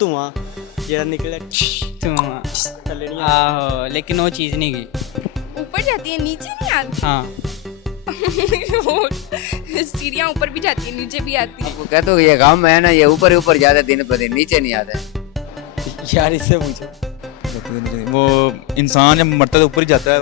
ਧੂਆਂ ਜਿਹੜਾ ਨਿਕਲਿਆ धुआं ਥੱਲੇ ਨਹੀਂ आहो लेकिन वो चीज़ नहीं गई। ऊपर जाती है नीचे नहीं आती। हाँ सीढ़ियाँ ऊपर भी जाती है नीचे भी आती है। वो कहते हो ये गाँव में है ना, ये ऊपर ही ऊपर जाता है दिन पर दिन, नीचे नहीं आता है। यार इससे पूछो वो इंसान जब मरता है तो ऊपर ही जाता है।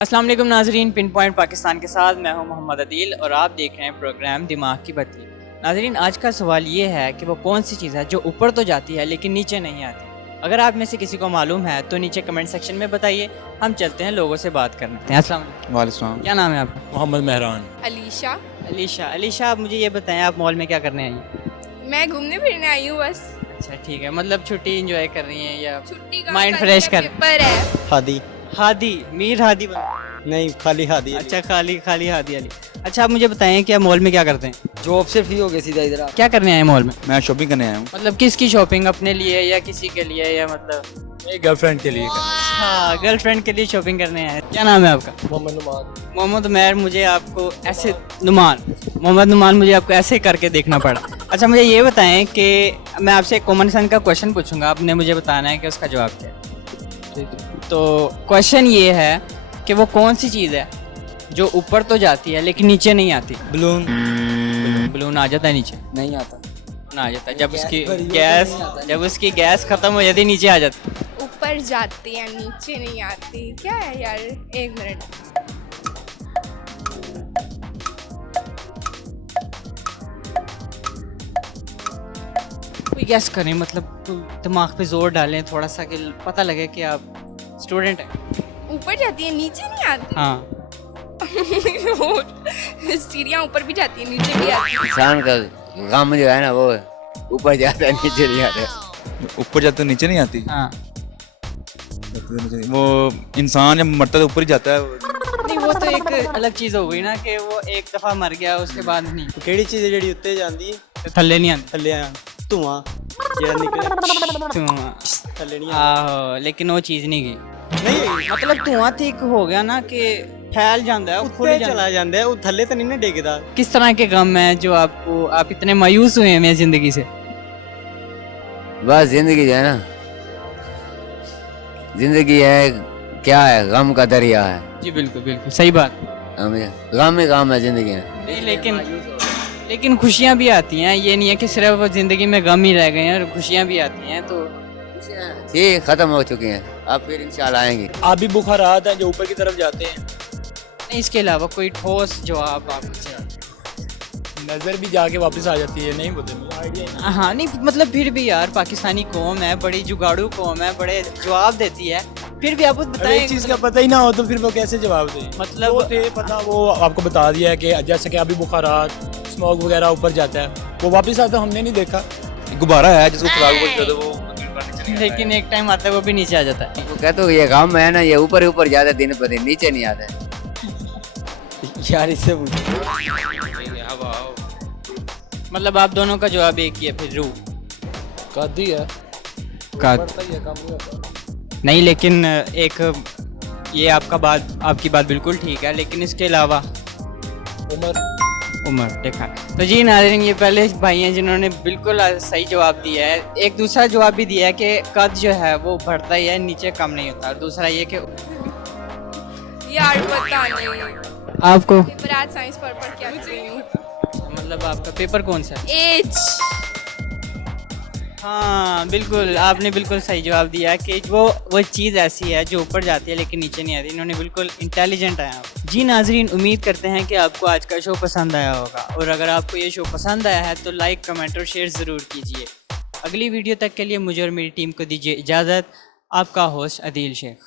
अस्सलाम वालेकुम नाजरीन, पिन पॉइंट पाकिस्तान के साथ मैं हूं मोहम्मद अदील और आप देख रहे हैं प्रोग्राम दिमाग की बत्ती। नाजरीन, आज का सवाल ये है कि वो कौन सी चीज़ है जो ऊपर तो जाती है लेकिन नीचे नहीं आती। अगर आप में से किसी को मालूम है तो नीचे कमेंट सेक्शन में बताइए। हम चलते हैं लोगों से बात करने। अस्सलाम वालेकुम। वालेकुम। क्या नाम है आपका? मोहम्मद मेहरान। अलीशा, अलीशा, आप मुझे ये बताएं, आप मॉल में क्या करने आई हैं? मैं घूमने फिरने आई हूँ बस। अच्छा ठीक है, मतलब छुट्टी एंजॉय कर रही हैं या छुट्टी का माइंड कल फ्रेश मेरा कर? पेपर है। हादी हादी, मीर हादी नहीं खाली हादी अच्छा खाली हादी अली। अच्छा आप मुझे बताएं कि आप मॉल में क्या करते हैं? जॉब से फ्री हो गए सीधा इधर क्या करने आए हैं मॉल में? मैं शॉपिंग करने आया हूँ। मतलब किसकी शॉपिंग, अपने लिए या किसी के लिए, या मतलब मेरी गर्लफ्रेंड के लिए। हाँ गर्लफ्रेंड के लिए शॉपिंग करने आए हैं। क्या नाम है आपका? मोहम्मद नुमान। मोहम्मद उमैर। मुझे आपको ऐसे मोहम्मद नुमान मुझे आपको ऐसे करके देखना पड़ा। अच्छा मुझे ये बताएं कि मैं आपसे एक कॉमन सेंस का क्वेश्चन पूछूंगा, आपने मुझे बताना है कि उसका जवाब क्या है। तो क्वेश्चन ये है कि वो कौन सी चीज़ है जो ऊपर तो जाती है लेकिन नीचे नहीं आती। बलून बलून आ जाता है नीचे? नहीं आता ना आ जाता है जब गैस उसकी भरी हो तो गैस नहीं आता। जब उसकी गैस खत्म हो जाती है नीचे आ जाती है। ऊपर जाती है नीचे नहीं आती, क्या है यार? एक मिनट। कोई गैस करें, मतलब दिमाग पे जोर डालें थोड़ा सा कि पता लगे कि आप स्टूडेंट हैं। ऊपर जाती है नीचे नहीं आती। हाँ सीढ़ियाँ ऊपर भी जाती है नीचे भी आती है। इंसान का गम जो है ना, वो ऊपर जाता है नीचे नहीं आता है। ऊपर जाते तो नीचे नहीं आती। हाँ वो इंसान जब मरता है तो ऊपर ही जाता है। नहीं वो तो एक अलग चीज़ हो गई ना कि वो एक दफ़ा मर गया उसके बाद नहीं, ਕਿਹੜੀ ਚੀਜ਼ ਹੈ ਜਿਹੜੀ ਉੱਤੇ ਜਾਂਦੀ ਹੈ थल्ले नहीं आती। ਥੱਲੇ ਆ ਧੂਆਂ ਜਿਹੜਾ ਨਿਕਲਿਆ धुआं ਥੱਲੇ ਨਹੀਂ आहो लेकिन वो चीज़ नहीं गई। ਨਹੀਂ मतलब धुआं ठीक हो गया ना कि फैल जाता है, ਉੱਤੇ ਚਲਾ ਜਾਂਦਾ ਹੈ, ਉਹ ਥੱਲੇ ਤਾਂ ਨਹੀਂ ਨਾ ਡਿੱਗਦਾ। किस तरह के गम है जो आपको, आप इतने मायूस हुए हैं मेरी जिंदगी से? बस जिंदगी जो है ना, जिंदगी है क्या है, गम का दरिया है। जी बिल्कुल बिल्कुल सही बात। गम ही गम है जिंदगी में। नहीं लेकिन खुशियाँ भी आती हैं, ये नहीं है कि सिर्फ जिंदगी में गम ही रह गए हैं, और खुशियाँ भी आती हैं। तो ठीक खत्म हो चुकी हैं, अब फिर इंशाल्लाह आएंगी। आप भी बुखारात हैं जो ऊपर की तरफ जाते हैं। नहीं, इसके अलावा कोई ठोस जवाब आप मुझे? नजर भी जाके वापस आ जाती है, नहीं बोलते आइडिया। हाँ नहीं मतलब फिर भी यार पाकिस्तानी कौम है, बड़ी जुगाड़ू कौम है, बड़े जवाब देती है, फिर भी आप बताएं एक चीज़ का पता ही ना हो तो फिर वो कैसे जवाब दे। मतलब वो थे पता, वो आपको बता दिया है कि जैसे कि अभी बुखारात, स्मोक वगैरह ऊपर जाता है, वो वापस आता हमने नहीं देखा। गुब्बारा है जिसको खुराक बोलते हैं तो वो लेकिन एक टाइम आता है वो भी नीचे आ जाता है। वो कहते हो ये गाँव में है ना, ये ऊपर ही ऊपर जाता है दिन पर दिन, नीचे नहीं आता है। यार इससे पूछो मतलब आप दोनों का जवाब एक ही है फिर? रूह कादी है, का पता ही है, कम नहीं होता। नहीं लेकिन एक ये आपकी बात बिल्कुल ठीक है, लेकिन इसके अलावा उम्र देखा। तो जी नाज़रीन, ये पहले भाई हैं जिन्होंने बिल्कुल सही जवाब दिया है। एक दूसरा जवाब भी दिया है कि कद जो है वो बढ़ता ही है, नीचे कम नहीं होता। और दूसरा ये कि यार पता नहीं, आपको पेपर आज साइंस पढ़ के आ गई हूँ। मतलब आपका पेपर कौन सा है? एज। हाँ बिल्कुल, आपने बिल्कुल सही जवाब दिया है कि वो चीज़ ऐसी है जो ऊपर जाती है लेकिन नीचे नहीं आती। इन्होंने बिल्कुल इंटेलिजेंट आया। जी नाजरीन, उम्मीद करते हैं कि आपको आज का शो पसंद आया होगा, और अगर आपको ये शो पसंद आया है तो लाइक, कमेंट और शेयर ज़रूर कीजिए। अगली वीडियो तक के लिए मुझे और मेरी टीम को दीजिए इजाज़त। आपका होस्ट अदील शेख।